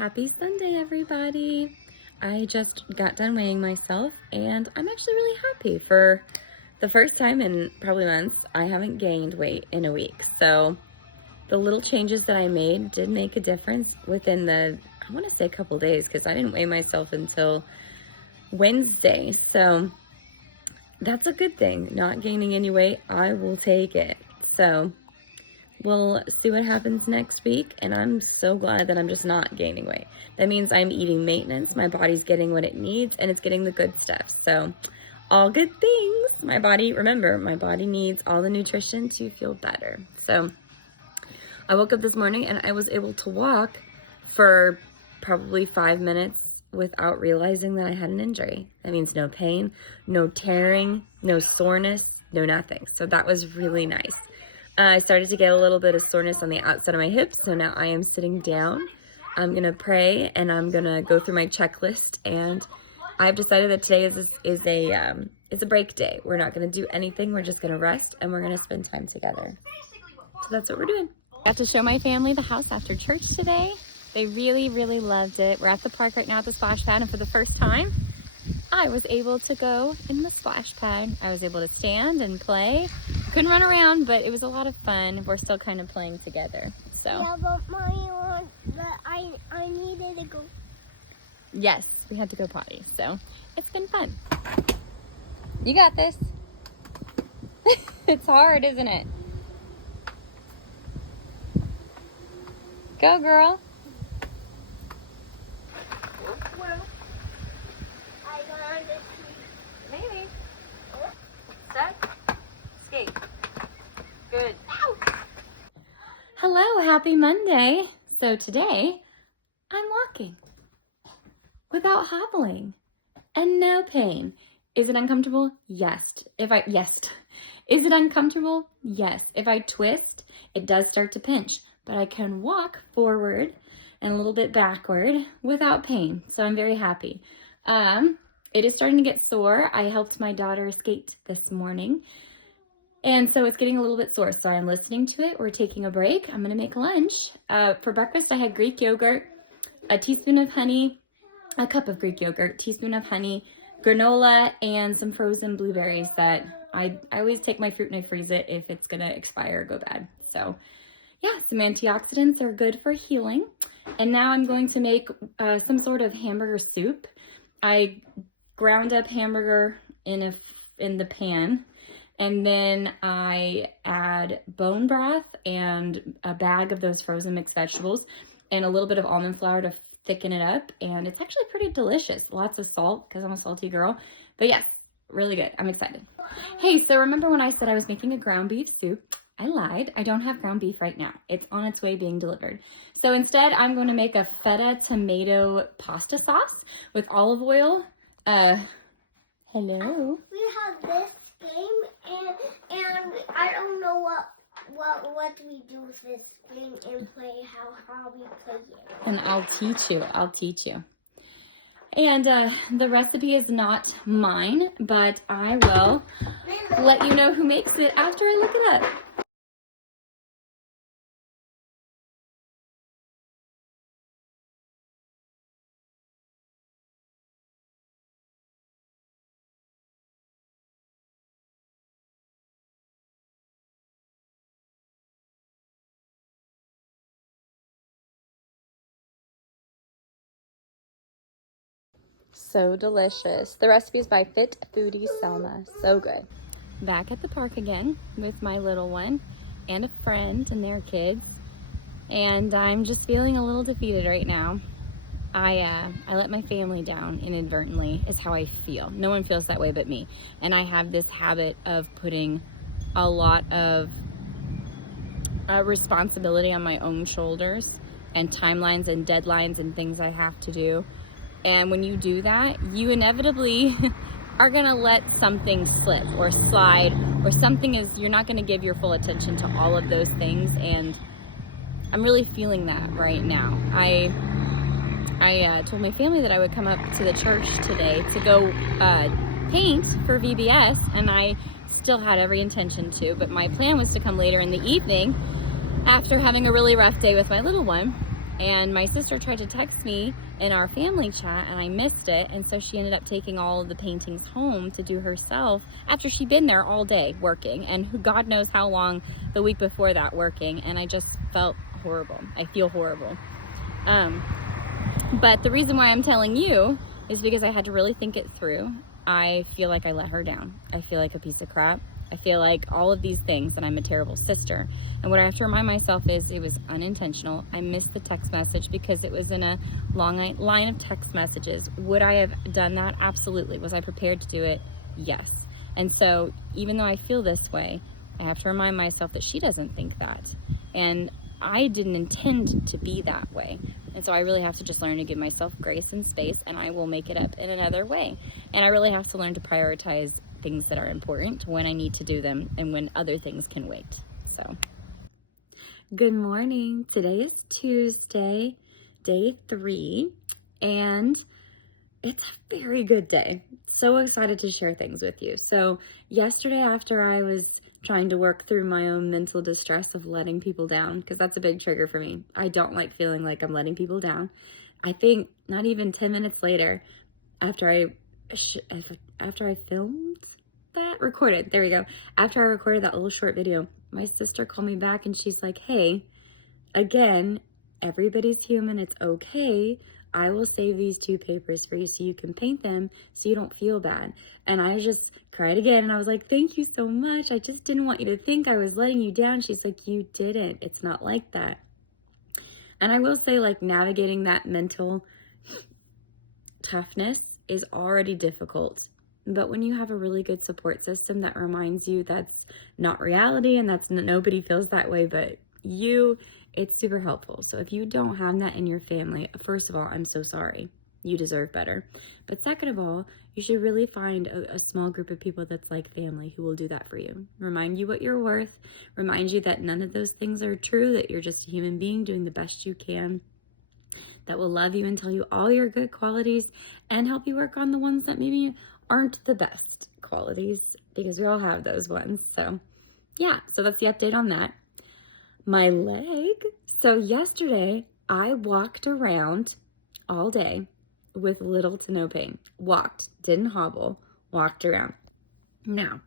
Happy Sunday, everybody. I just got done weighing myself and I'm actually really happy. For the first time in probably months, I haven't gained weight in a week. So the little changes that I made did make a difference within I want to say a couple days, because I didn't weigh myself until Wednesday. So that's a good thing. Not gaining any weight, I will take it. So we'll see what happens next week, and I'm so glad that I'm just not gaining weight. That means I'm eating maintenance, my body's getting what it needs, and it's getting the good stuff. So all good things. Remember, my body needs all the nutrition to feel better. So I woke up this morning and I was able to walk for probably 5 minutes without realizing that I had an injury. That means no pain, no tearing, no soreness, no nothing. So that was really nice. I started to get a little bit of soreness on the outside of my hips, so now I am sitting down. I'm gonna pray and I'm gonna go through my checklist, and I've decided that today is a break day. We're not gonna do anything. We're just gonna rest and we're gonna spend time together. So that's what we're doing. Got to show my family the house after church today. They really, really loved it. We're at the park right now at the splash pad, and for the first time, I was able to go in the splash pad. I was able to stand and play. Couldn't run around, but it was a lot of fun. We're still kind of playing together. So yeah, but Mommy, I needed to go. Yes, we had to go potty, so it's been fun. You got this. It's hard, isn't it? Go, girl. Well, I got this. Maybe. Set. Skate. Good. Ow! Hello, happy Monday. So today, I'm walking without hobbling and no pain. Is it uncomfortable? Yes. Is it uncomfortable? Yes. If I twist, it does start to pinch, but I can walk forward and a little bit backward without pain. So I'm very happy. It is starting to get sore. I helped my daughter skate this morning, and so it's getting a little bit sore. So I'm listening to it. We're taking a break. I'm gonna make lunch. For breakfast, I had Greek yogurt, a teaspoon of honey, a cup of Greek yogurt, teaspoon of honey, granola, and some frozen blueberries that I always take my fruit and I freeze it if it's gonna expire or go bad. So yeah, some antioxidants are good for healing. And now I'm going to make some sort of hamburger soup. I ground up hamburger in the pan, and then I add bone broth and a bag of those frozen mixed vegetables and a little bit of almond flour to thicken it up, and it's actually pretty delicious. Lots of salt because I'm a salty girl, but yes, really good. I'm excited. Hey, so remember when I said I was making a ground beef soup? I lied. I don't have ground beef right now. It's on its way being delivered. So instead, I'm going to make a feta tomato pasta sauce with olive oil. Hello. We have this game, and I don't know what we do with this game and play how we play it. And I'll teach you. And the recipe is not mine, but I will let you know who makes it after I look it up. So delicious. The recipe is by Fit Foodie Selma. So good. Back at the park again with my little one and a friend and their kids. And I'm just feeling a little defeated right now. I let my family down inadvertently, is how I feel. No one feels that way but me. And I have this habit of putting a lot of responsibility on my own shoulders, and timelines and deadlines and things I have to do. And when you do that, you inevitably are gonna let something slip or slide, or you're not gonna give your full attention to all of those things. And I'm really feeling that right now. I told my family that I would come up to the church today to go paint for VBS, and I still had every intention to, but my plan was to come later in the evening after having a really rough day with my little one And my sister tried to text me in our family chat and I missed it. And so she ended up taking all of the paintings home to do herself after she'd been there all day working, and who God knows how long the week before that working. And I just felt horrible. I feel horrible. But the reason why I'm telling you is because I had to really think it through. I feel like I let her down. I feel like a piece of crap. I feel like all of these things, and I'm a terrible sister. And what I have to remind myself is it was unintentional. I missed the text message because it was in a long line of text messages. Would I have done that? Absolutely. Was I prepared to do it? Yes. And so even though I feel this way, I have to remind myself that she doesn't think that. And I didn't intend to be that way. And so I really have to just learn to give myself grace and space, and I will make it up in another way. And I really have to learn to prioritize things that are important when I need to do them and when other things can wait. So, good morning. Today is Tuesday, day 3, and it's a very good day. So excited to share things with you. So yesterday, after I was trying to work through my own mental distress of letting people down, because that's a big trigger for me. I don't like feeling like I'm letting people down. I think not even 10 minutes later, after I filmed that, recorded, there we go. After I recorded that little short video, my sister called me back and she's like, hey, again, everybody's human. It's okay. I will save these 2 papers for you so you can paint them so you don't feel bad. And I just cried again and I was like, thank you so much. I just didn't want you to think I was letting you down. She's like, you didn't. It's not like that. And I will say, like, navigating that mental toughness is already difficult. But when you have a really good support system that reminds you that's not reality and that's nobody feels that way but you, it's super helpful. So if you don't have that in your family, first of all, I'm so sorry. You deserve better. But second of all, you should really find a small group of people that's like family who will do that for you. Remind you what you're worth. Remind you that none of those things are true, that you're just a human being doing the best you can, that will love you and tell you all your good qualities and help you work on the ones that maybe aren't the best qualities, because we all have those ones. So yeah, so that's the update on that. My leg. So yesterday I walked around all day with little to no pain. Walked, didn't hobble, walked around. Now,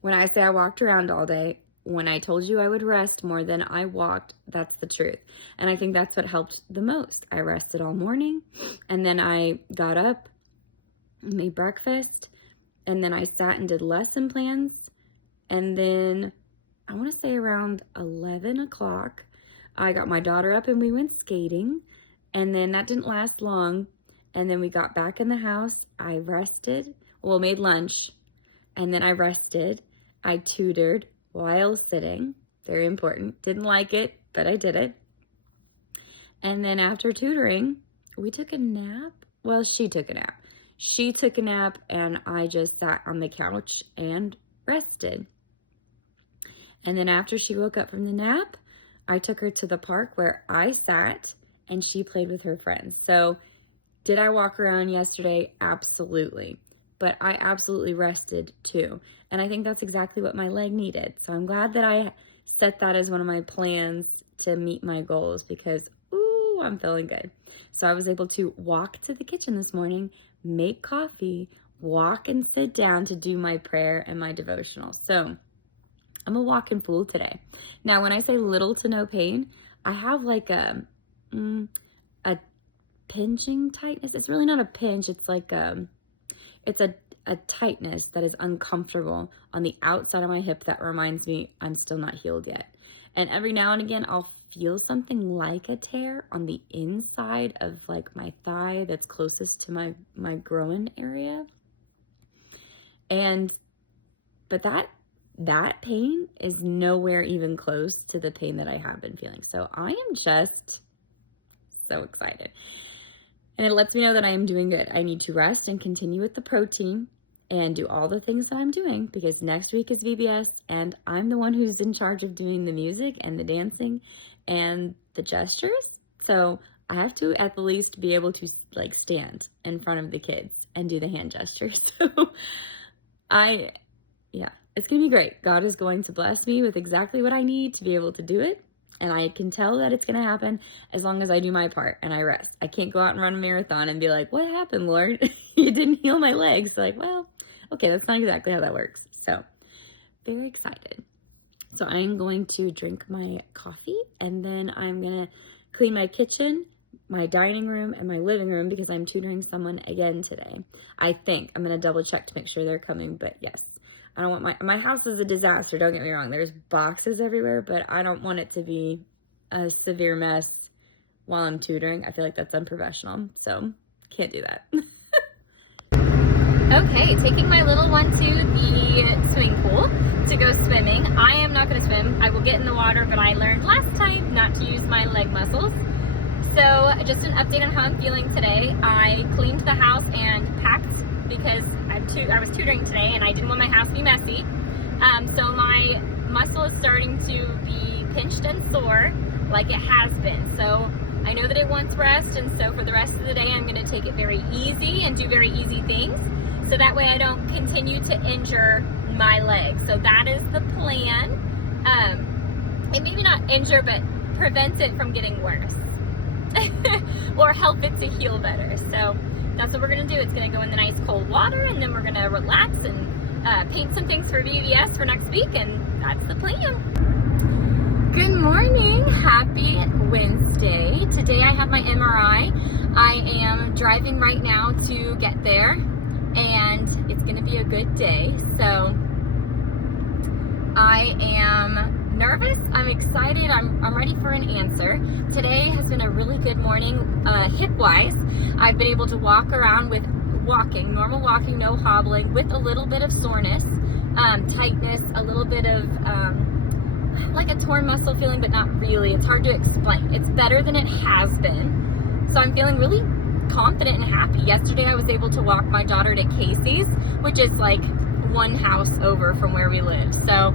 when I say I walked around all day, when I told you I would rest more than I walked, that's the truth. And I think that's what helped the most. I rested all morning, and then I got up, made breakfast, and then I sat and did lesson plans. And then I want to say around 11 o'clock, I got my daughter up and we went skating. And then that didn't last long. And then we got back in the house. I rested, made lunch. And then I rested. I tutored while sitting. Very important. Didn't like it, but I did it. And then after tutoring, we took a nap. Well, she took a nap. She took a nap and I just sat on the couch and rested. And then after she woke up from the nap, I took her to the park where I sat and she played with her friends. So did I walk around yesterday? Absolutely. But I absolutely rested too. And I think that's exactly what my leg needed. So I'm glad that I set that as one of my plans to meet my goals, because, ooh, I'm feeling good. So I was able to walk to the kitchen this morning, make coffee, walk and sit down to do my prayer and my devotional. So I'm a walking fool today. Now, when I say little to no pain, I have like a pinching tightness. It's really not a pinch. It's like it's a tightness that is uncomfortable on the outside of my hip that reminds me I'm still not healed yet. And every now and again, I'll feel something like a tear on the inside of like my thigh that's closest to my groin area. But that pain is nowhere even close to the pain that I have been feeling. So I am just so excited. And it lets me know that I am doing good. I need to rest and continue with the protein and do all the things that I'm doing, because next week is VBS and I'm the one who's in charge of doing the music and the dancing and the gestures. So I have to at the least be able to like stand in front of the kids and do the hand gestures. So it's going to be great. God is going to bless me with exactly what I need to be able to do it. and I can tell that it's going to happen as long as I do my part and I rest. I can't go out and run a marathon and be like, what happened, Lord? You didn't heal my legs. Like, well, okay, that's not exactly how that works. So very excited. So I'm going to drink my coffee, and then I'm going to clean my kitchen, my dining room, and my living room because I'm tutoring someone again today. I think I'm going to double check to make sure they're coming, but yes. I don't want my house is a disaster, don't get me wrong. There's boxes everywhere, but I don't want it to be a severe mess while I'm tutoring. I feel like that's unprofessional, so can't do that. Okay, taking my little one to the swimming pool to go swimming. I am not going to swim. I will get in the water, but I learned last time not to use my leg muscles. So just an update on how I'm feeling today. I cleaned the house and packed because I was tutoring today and I didn't want my house to be messy. So my muscle is starting to be pinched and sore like it has been. So I know that it wants rest, and so for the rest of the day I'm going to take it very easy and do very easy things. So that way I don't continue to injure my leg. So that is the plan. And maybe not injure, but prevent it from getting worse. Or help it to heal better. So that's what we're going to do. It's going to go in the nice cold water, and then we're going to relax and paint some things for VBS for next week, and that's the plan. Good morning. Happy Wednesday. Today I have my MRI. I am driving right now to get there, and it's going to be a good day. So I am nervous, I'm excited, I'm ready for an answer. Today has been a really good morning hip-wise. I've been able to walk around with normal walking, no hobbling, with a little bit of soreness, tightness, a little bit of like a torn muscle feeling, but not really. It's hard to explain. It's better than it has been. So I'm feeling really confident and happy. Yesterday I was able to walk my daughter to Casey's, which is like one house over from where we live. So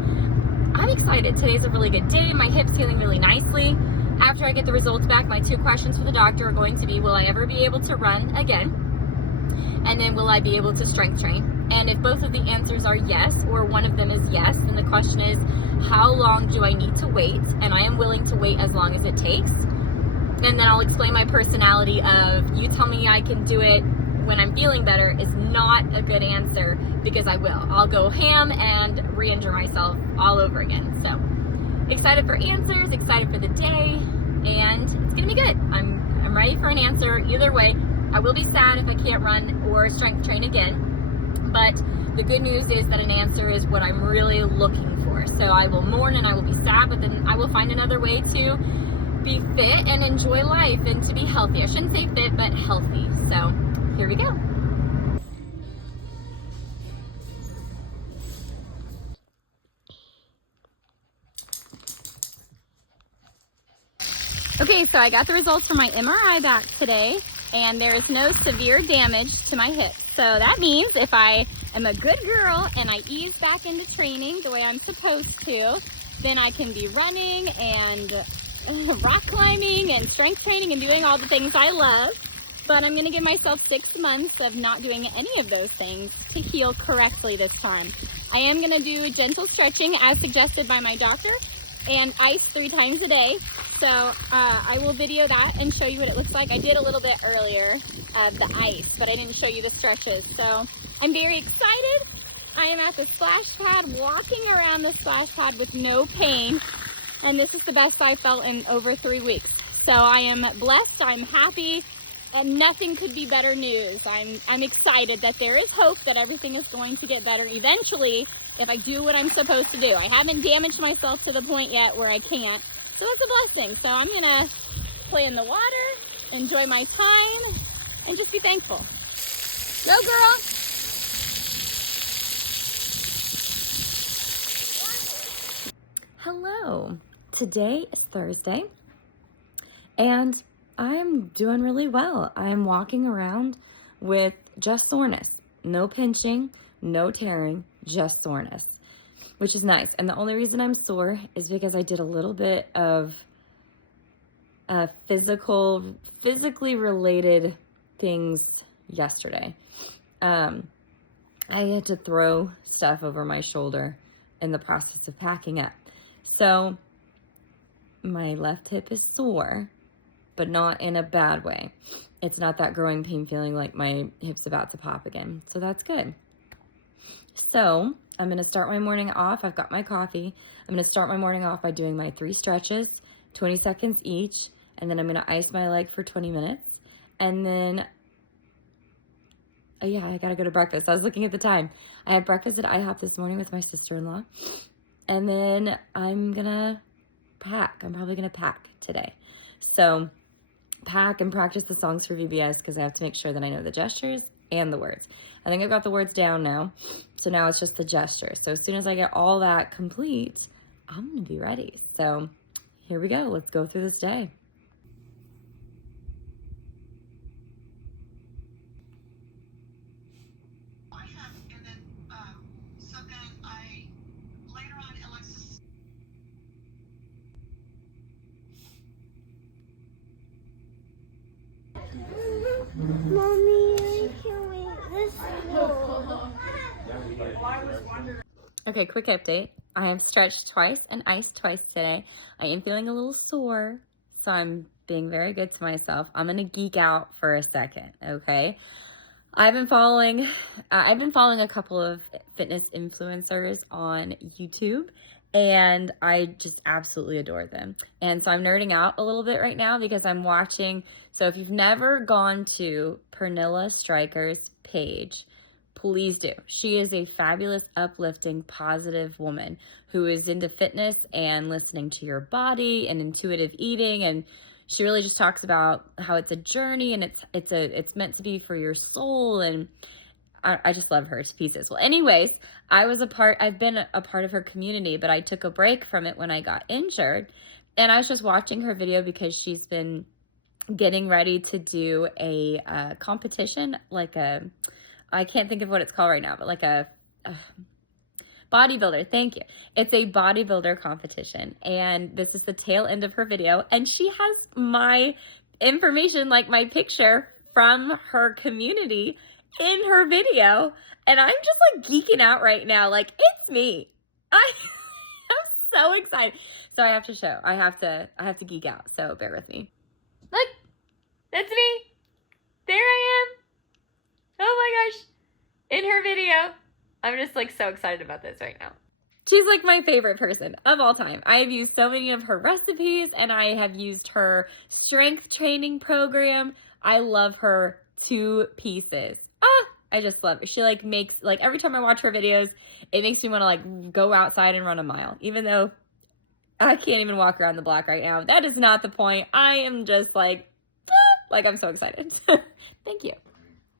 I'm excited. Today's a really good day. My hip's healing really nicely. After I get the results back, my 2 questions for the doctor are going to be, will I ever be able to run again? And then will I be able to strength train? And if both of the answers are yes, or one of them is yes, then the question is, how long do I need to wait? And I am willing to wait as long as it takes. And then I'll explain my personality of, you tell me I can do it when I'm feeling better is not a good answer, because I will. I'll go ham and re-injure myself all over again. So excited for answers, excited for the day, and it's gonna be good. I'm ready for an answer either way. I will be sad if I can't run or strength train again, but the good news is that an answer is what I'm really looking for. So I will mourn and I will be sad, but then I will find another way to be fit and enjoy life and to be healthy. I shouldn't say fit, but healthy. So here we go. Okay, so I got the results from my MRI back today, and there is no severe damage to my hip. So that means if I am a good girl and I ease back into training the way I'm supposed to, then I can be running and rock climbing and strength training and doing all the things I love. But I'm going to give myself 6 months of not doing any of those things to heal correctly this time. I am going to do gentle stretching as suggested by my doctor, and ice 3 times a day. So I will video that and show you what it looks like. I did a little bit earlier of the ice, but I didn't show you the stretches. So I'm very excited. I am at the splash pad, walking around the splash pad with no pain, and this is the best I felt in over 3 weeks. So I am blessed, I'm happy, and nothing could be better news. I'm excited that there is hope that everything is going to get better eventually if I do what I'm supposed to do. I haven't damaged myself to the point yet where I can't, so that's a blessing. So I'm gonna play in the water, enjoy my time, and just be thankful. Go girl! Hello, today is Thursday, and I'm doing really well. I'm walking around with just soreness, no pinching, no tearing, just soreness, which is nice. And the only reason I'm sore is because I did a little bit of physically related things yesterday. I had to throw stuff over my shoulder in the process of packing up. So my left hip is sore, but not in a bad way. It's not that growing pain feeling like my hip's about to pop again. So that's good. So I'm going to start my morning off. I've got my coffee. I'm going to start my morning off by doing my 3 stretches, 20 seconds each. And then I'm going to ice my leg for 20 minutes. And then, oh yeah, I got to go to breakfast. I was looking at the time. I have breakfast at IHOP this morning with my sister-in-law. And then I'm going to pack. I'm probably going to pack today. So pack and practice the songs for VBS because I have to make sure that I know the gestures and the words. I think I've got the words down now. So now it's just the gestures. So as soon as I get all that complete, I'm going to be ready. So here we go. Let's go through this day. Mommy, I can't wait this long. Okay, quick update. I have stretched twice and iced twice today. I am feeling a little sore, so I'm being very good to myself. I'm going to geek out for a second, okay? I've been following a couple of fitness influencers on YouTube, and I just absolutely adore them. And so I'm nerding out a little bit right now because I'm watching. So if you've never gone to Pernilla Stryker's page, please do. She is a fabulous, uplifting, positive woman who is into fitness and listening to your body and intuitive eating, and she really just talks about how it's a journey and it's meant to be for your soul, and I just love her to pieces. Well, anyways, I've been a part of her community, but I took a break from it when I got injured, and I was just watching her video because she's been getting ready to do a competition, I can't think of what it's called right now, but like a bodybuilder. Thank you. It's a bodybuilder competition. And this is the tail end of her video. And she has my information, like my picture from her community in her video. And I'm just like geeking out right now. Like, it's me. I'm so excited. So I have to geek out. So bear with me. Look, that's me. There I am. Oh my gosh. In her video. I'm just like so excited about this right now. She's like my favorite person of all time. I have used so many of her recipes and I have used her strength training program. I love her to pieces. I just love her. She like makes, like every time I watch her videos, it makes me want to like go outside and run a mile, even though I can't even walk around the block right now. That is not the point. I am just like I'm so excited. Thank you.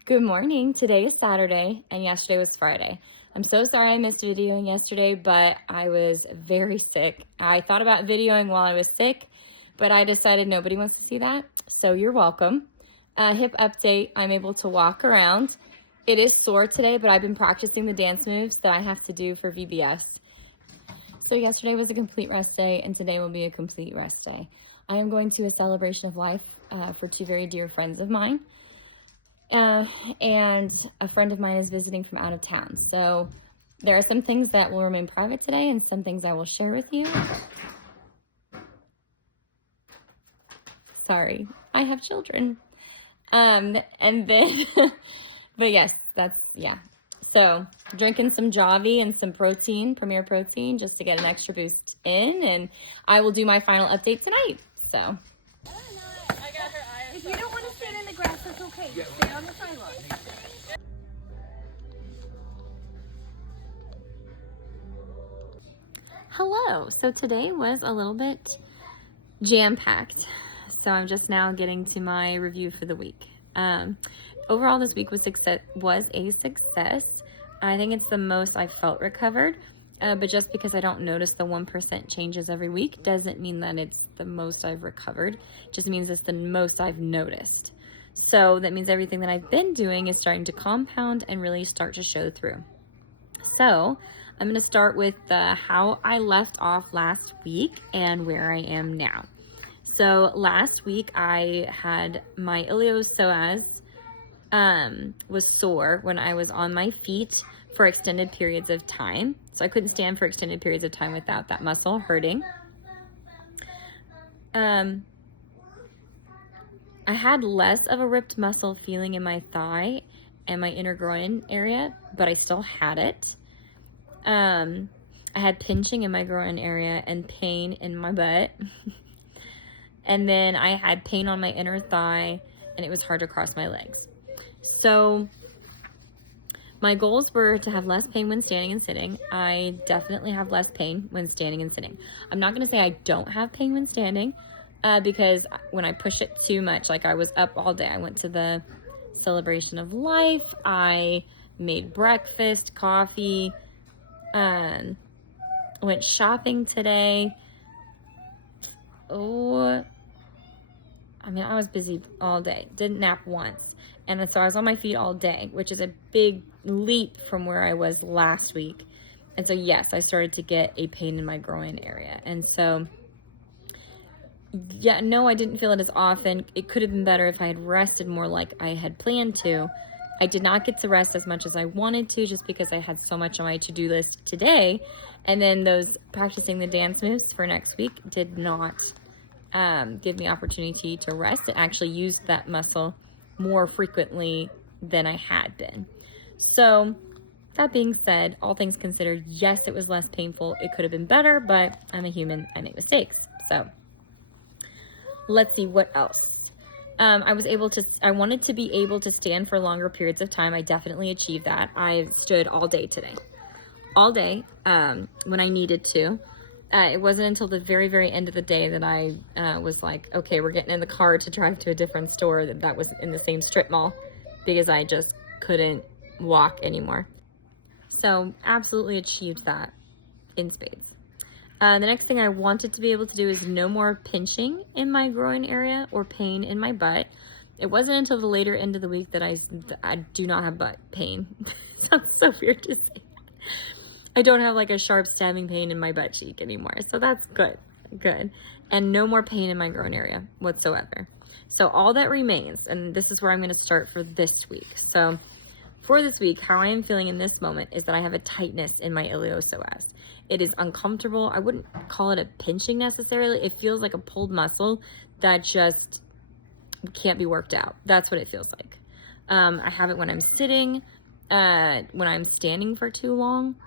Good morning. Today is Saturday and yesterday was Friday. I'm so sorry I missed videoing yesterday, but I was very sick. I thought about videoing while I was sick, but I decided nobody wants to see that, so you're welcome. Hip update, I'm able to walk around. It is sore today, but I've been practicing the dance moves that I have to do for VBS. So yesterday was a complete rest day, and today will be a complete rest day. I am going to a celebration of life for 2 very dear friends of mine. And a friend of mine is visiting from out of town. So there are some things that will remain private today and some things I will share with you. Sorry, I have children. And then, but yes, yeah. So drinking some Javi and some protein, Premier Protein, just to get an extra boost in. And I will do my final update tonight, so. If you don't want to stand in the grass, that's okay. Stay on the sidewalk. Hello. So today was a little bit jam-packed. So I'm just now getting to my review for the week. Overall, this week was a success. I think it's the most I've felt recovered. But just because I don't notice the 1% changes every week doesn't mean that it's the most I've recovered. It just means it's the most I've noticed. So that means everything that I've been doing is starting to compound and really start to show through. So I'm going to start with how I left off last week and where I am now. So last week I had my iliopsoas was sore when I was on my feet for extended periods of time. So I couldn't stand for extended periods of time without that muscle hurting. I had less of a ripped muscle feeling in my thigh and my inner groin area, but I still had it. I had pinching in my groin area and pain in my butt. And then I had pain on my inner thigh, and it was hard to cross my legs. So my goals were to have less pain when standing and sitting. I definitely have less pain when standing and sitting. I'm not going to say I don't have pain when standing, because when I push it too much, like I was up all day. I went to the celebration of life. I made breakfast, coffee, went shopping today. I was busy all day. Didn't nap once. And then so I was on my feet all day, which is a big leap from where I was last week. And so, yes, I started to get a pain in my groin area. And so, yeah, no, I didn't feel it as often. It could have been better if I had rested more like I had planned to. I did not get to rest as much as I wanted to, just because I had so much on my to-do list today. And then those practicing the dance moves for next week did not give me opportunity to rest. It actually used that muscle more frequently than I had been. So that being said, all things considered, yes, it was less painful. It could have been better, but I'm a human. I make mistakes. So let's see what else. I wanted to be able to stand for longer periods of time. I definitely achieved that. I stood all day today. All day, when I needed to. It wasn't until the very, very end of the day that I was like, okay, we're getting in the car to drive to a different store that was in the same strip mall, because I just couldn't walk anymore. So absolutely achieved that in spades. The next thing I wanted to be able to do is no more pinching in my groin area or pain in my butt. It wasn't until the later end of the week that I do not have butt pain. Sounds so weird to say. I don't have like a sharp stabbing pain in my butt cheek anymore. So that's good. And no more pain in my groin area whatsoever. So all that remains, and this is where I'm going to start for this week. So for this week, how I am feeling in this moment is that I have a tightness in my iliopsoas. It is uncomfortable. I wouldn't call it a pinching necessarily. It feels like a pulled muscle that just can't be worked out. That's what it feels like. I have it when I'm sitting, when I'm standing for too long.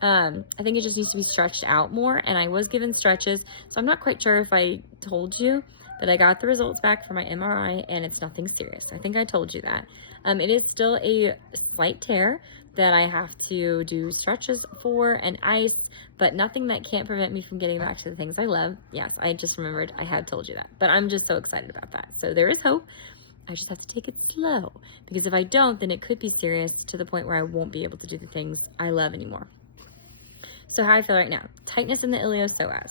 I think it just needs to be stretched out more, and I was given stretches, so I'm not quite sure if I told you that I got the results back for my MRI, and it's nothing serious. I think I told you that. It is still a slight tear that I have to do stretches for and ice, but nothing that can't prevent me from getting back to the things I love. Yes, I just remembered I had told you that, but I'm just so excited about that. So there is hope. I just have to take it slow, because if I don't, then it could be serious to the point where I won't be able to do the things I love anymore. So how I feel right now, tightness in the iliopsoas.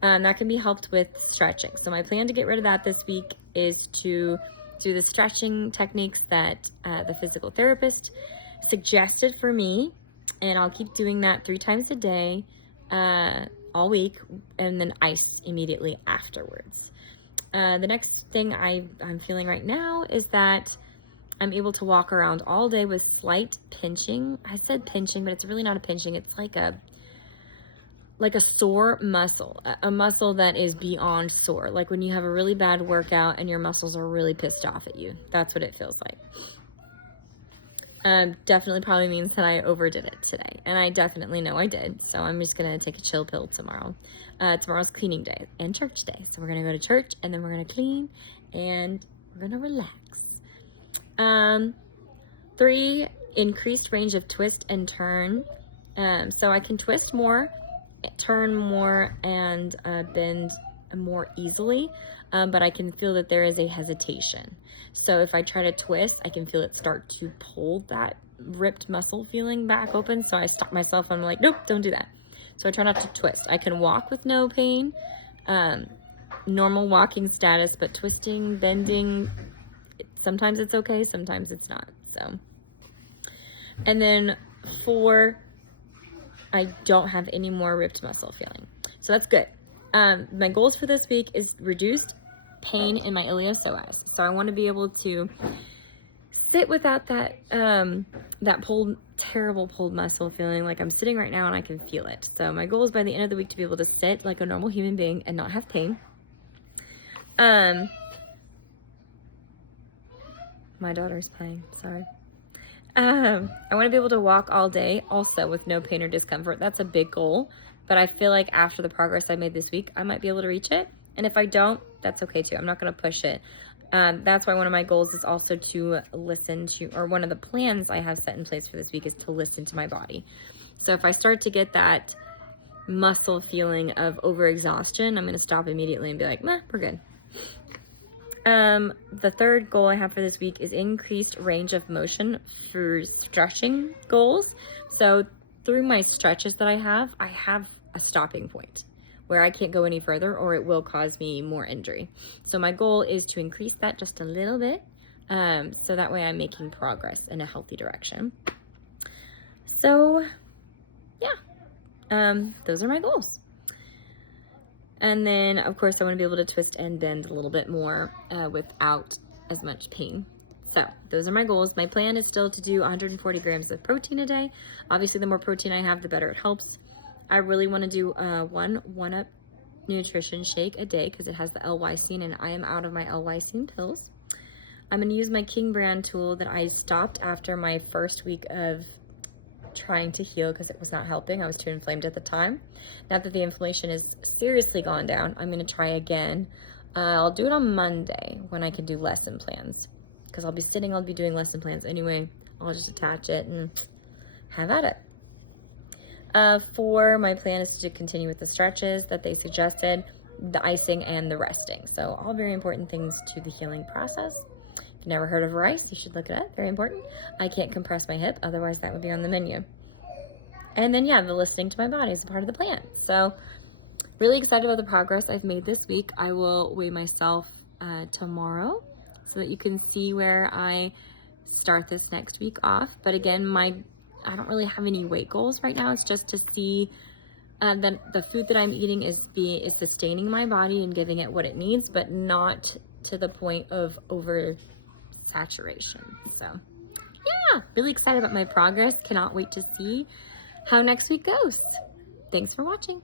That can be helped with stretching. So my plan to get rid of that this week is to do the stretching techniques that the physical therapist suggested for me. And I'll keep doing that 3 times a day all week, and then ice immediately afterwards. The next thing I'm feeling right now is that I'm able to walk around all day with slight pinching. I said pinching, but it's really not a pinching. It's like a sore muscle, a muscle that is beyond sore. Like when you have a really bad workout and your muscles are really pissed off at you. That's what it feels like. Definitely probably means that I overdid it today. And I definitely know I did. So I'm just going to take a chill pill tomorrow. Tomorrow's cleaning day and church day. So we're going to go to church, and then we're going to clean, and we're going to relax. 3, increased range of twist and turn. So I can twist more, turn more, and bend more easily, but I can feel that there is a hesitation. So if I try to twist, I can feel it start to pull that ripped muscle feeling back open. So I stop myself. I'm like, nope, don't do that. So I try not to twist. I can walk with no pain, normal walking status, but twisting, bending, sometimes it's okay, sometimes it's not. So, and then 4, I don't have any more ripped muscle feeling. So that's good. My goals for this week is reduced pain in my iliopsoas. So I want to be able to sit without that that terrible pulled muscle feeling like I'm sitting right now, and I can feel it. So my goal is by the end of the week to be able to sit like a normal human being and not have pain. My daughter's playing, sorry. I want to be able to walk all day also with no pain or discomfort. That's a big goal, but I feel like after the progress I made this week, I might be able to reach it. And if I don't, that's okay too. I'm not going to push it. That's why one of my goals is also to listen to, or one of the plans I have set in place for this week is to listen to my body. So if I start to get that muscle feeling of overexhaustion, I'm going to stop immediately and be like, meh, we're good. The third goal I have for this week is increased range of motion for stretching goals. So through my stretches that I have a stopping point where I can't go any further or it will cause me more injury. So my goal is to increase that just a little bit, so that way I'm making progress in a healthy direction. So yeah, those are my goals. And then, of course, I want to be able to twist and bend a little bit more without as much pain. So those are my goals. My plan is still to do 140 grams of protein a day. Obviously, the more protein I have, the better it helps. I really want to do one up nutrition shake a day because it has the L-lysine, and I am out of my L-lysine pills. I'm going to use my King brand tool that I stopped after my first week of trying to heal because it was not helping. I was too inflamed at the time. Now that the inflammation is seriously gone down, I'm going to try again. I'll do it on Monday when I can do lesson plans because I'll be doing lesson plans anyway. I'll just attach it and have at it. For my plan is to continue with the stretches that they suggested, the icing, and the resting. So all very important things to the healing process. If you've never heard of rice, you should look it up. Very important. I can't compress my hip, otherwise that would be on the menu. And then, yeah, the listening to my body is a part of the plan. So really excited about the progress I've made this week. I will weigh myself tomorrow so that you can see where I start this next week off. But again, I don't really have any weight goals right now. It's just to see that the food that I'm eating is sustaining my body and giving it what it needs, but not to the point of oversaturation. So yeah, really excited about my progress. Cannot wait to see how next week goes. Thanks for watching.